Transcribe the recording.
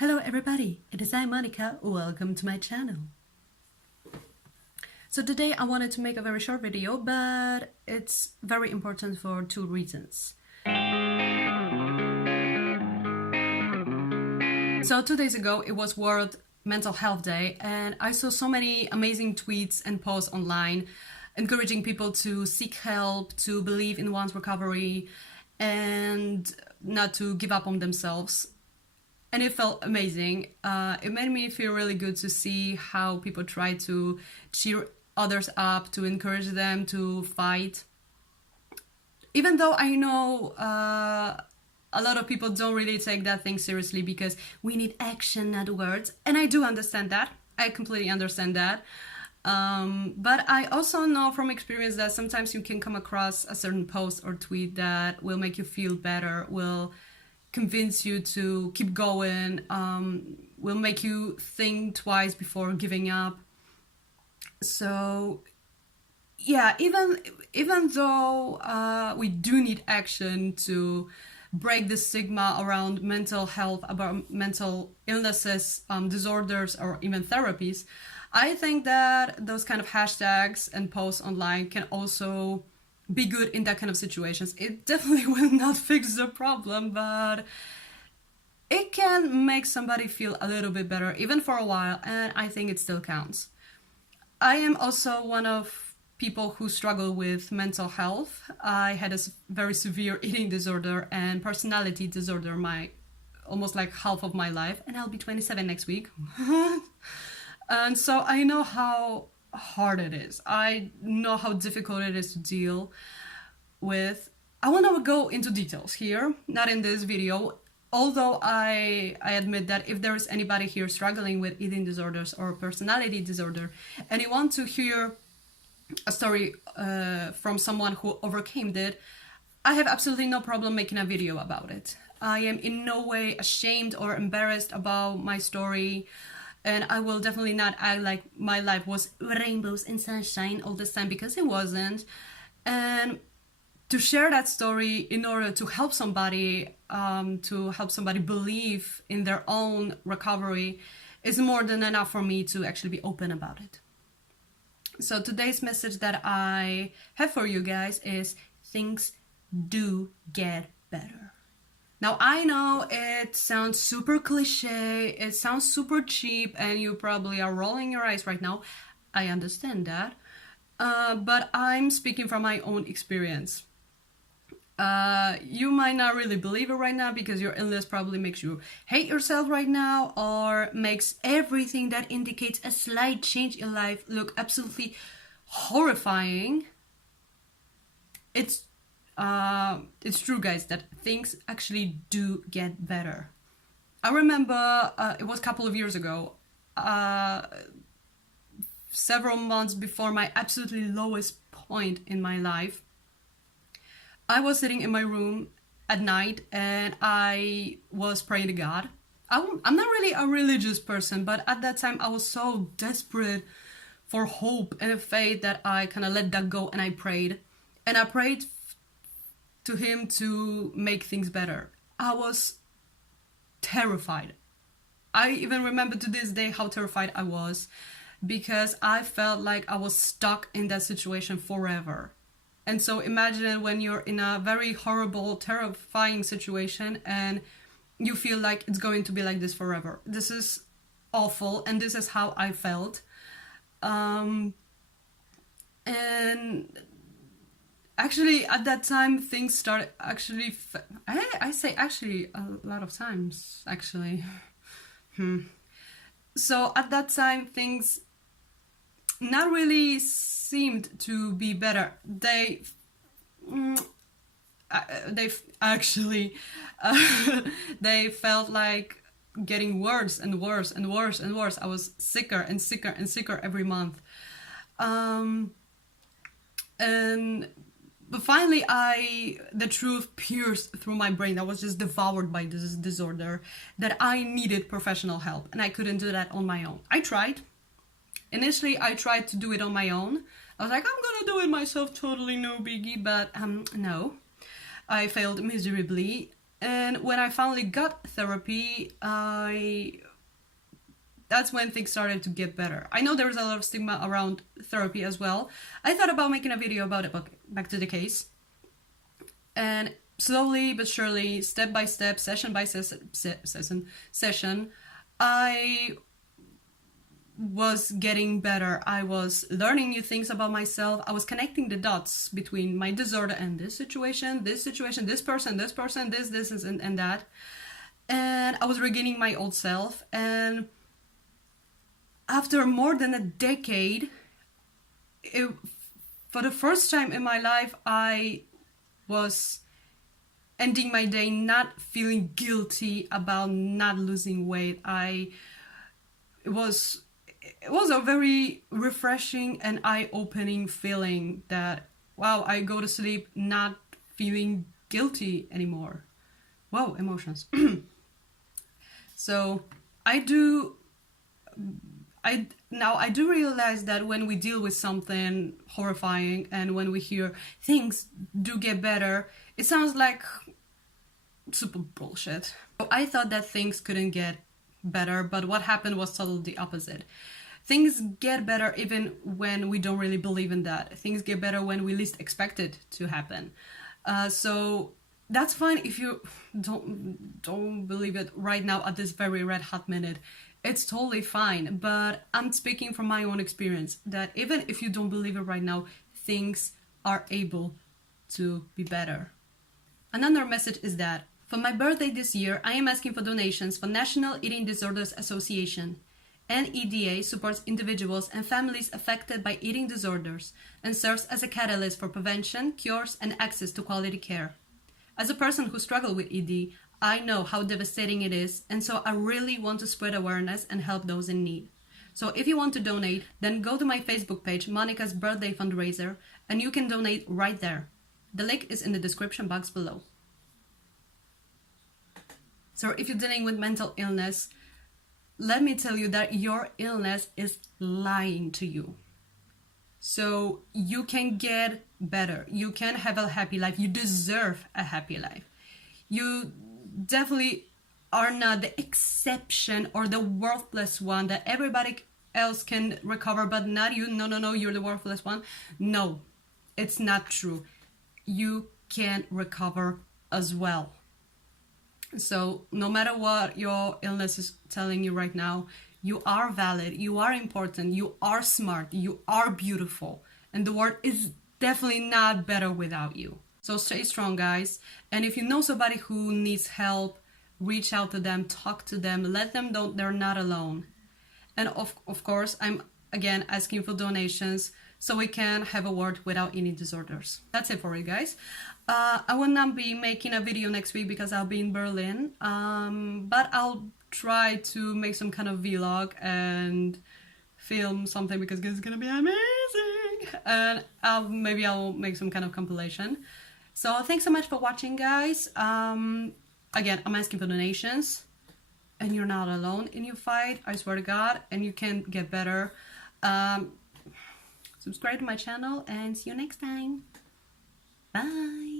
Hello everybody, it is I, Monica. Welcome to my channel. So today I wanted to make a very short video, but it's very important for two reasons. So 2 days ago it was World Mental Health Day, and I saw so many amazing tweets and posts online encouraging people to seek help, to believe in one's recovery, and not to give up on themselves. And it felt amazing. It made me feel really good to see how people try to cheer others up, to encourage them to fight. Even though I know a lot of people don't really take that thing seriously because we need action, not words. And I do understand that. I completely understand that. But I also know from experience that sometimes you can come across a certain post or tweet that will make you feel better, will convince you to keep going, will make you think twice before giving up. So yeah, even though we do need action to break the stigma around mental health, about mental illnesses, disorders, or even therapies, I think that those kind of hashtags and posts online can also be good in that kind of situations. It definitely will not fix the problem, but it can make somebody feel a little bit better, even for a while, and I think it still counts. I am also one of people who struggle with mental health. I had a very severe eating disorder and personality disorder almost like half of my life, and I'll be 27 next week. And so I know how hard it is. I know how difficult it is to deal with. I want to go into details here, not in this video, although I admit that if there is anybody here struggling with eating disorders or personality disorder and you want to hear a story from someone who overcame it, I have absolutely no problem making a video about it. I am in no way ashamed or embarrassed about my story. And I will definitely not act like my life was rainbows and sunshine all this time, because it wasn't. And to share that story in order to help somebody believe in their own recovery is more than enough for me to actually be open about it. So today's message that I have for you guys is things do get better. Now, I know it sounds super cliche, it sounds super cheap, and you probably are rolling your eyes right now. I understand that. But I'm speaking from my own experience. You might not really believe it right now because your illness probably makes you hate yourself right now, or makes everything that indicates a slight change in life look absolutely horrifying. It's true, guys, that things actually do get better. I remember it was a couple of years ago, several months before my absolutely lowest point in my life. I was sitting in my room at night and I was praying to God. I'm not really a religious person, but at that time I was so desperate for hope and faith that I kind of let that go, and I prayed. And I prayed to him to make things better. I was terrified. I even remember to this day how terrified I was, because I felt like I was stuck in that situation forever. And so imagine when you're in a very horrible, terrifying situation and you feel like it's going to be like this forever. This is awful, and this is how I felt. And actually, at that time, things started actually... I say actually a lot of times, actually. So at that time, things not really seemed to be better. They actually... they felt like getting worse and worse and worse and worse. I was sicker and sicker and sicker every month. But finally, the truth pierced through my brain. I was just devoured by this disorder, that I needed professional help, and I couldn't do that on my own. I tried. Initially, I tried to do it on my own. I was like, I'm gonna do it myself, totally no biggie, but no. I failed miserably. And when I finally got therapy, that's when things started to get better. I know there's a lot of stigma around therapy as well. I thought about making a video about it, but back to the case. And slowly but surely, step by step, session by session, I was getting better. I was learning new things about myself. I was connecting the dots between my disorder and this situation, this person, this, and that. And I was regaining my old self. And after more than a decade, for the first time in my life, I was ending my day not feeling guilty about not losing weight. It was a very refreshing and eye-opening feeling that, wow, I go to sleep not feeling guilty anymore. Wow, emotions. So I do realize that when we deal with something horrifying and when we hear things do get better, it sounds like super bullshit. So I thought that things couldn't get better, but what happened was totally the opposite. Things get better even when we don't really believe in that. Things get better when we least expect it to happen. So that's fine if you don't believe it right now at this very red hot minute. It's totally fine, but I'm speaking from my own experience that even if you don't believe it right now, things are able to be better. Another message is that for my birthday this year, I am asking for donations for National Eating Disorders Association. NEDA supports individuals and families affected by eating disorders and serves as a catalyst for prevention, cures, and access to quality care. As a person who struggled with ED, I know how devastating it is, and so I really want to spread awareness and help those in need. So if you want to donate, then go to my Facebook page, Monica's Birthday Fundraiser, and you can donate right there. The link is in the description box below. So if you're dealing with mental illness, let me tell you that your illness is lying to you. So you can get better. You can have a happy life. You deserve a happy life. You definitely are not the exception or the worthless one that everybody else can recover, but not you. No, you're the worthless one. No, it's not true. You can recover as well. So no matter what your illness is telling you right now, you are valid, you are important, you are smart, you are beautiful, and the world is definitely not better without you. So stay strong, guys. And if you know somebody who needs help, reach out to them, talk to them, let them know they're not alone. And of course, I'm again asking for donations so we can have a world without eating disorders. That's it for you guys. I will not be making a video next week because I'll be in Berlin, but I'll try to make some kind of vlog and film something because it's gonna be amazing, and maybe I'll make some kind of compilation. So thanks so much for watching, guys. Again, I'm asking for donations, and you're not alone in your fight, I swear to God, and you can get better. Subscribe to my channel and see you next time. Bye.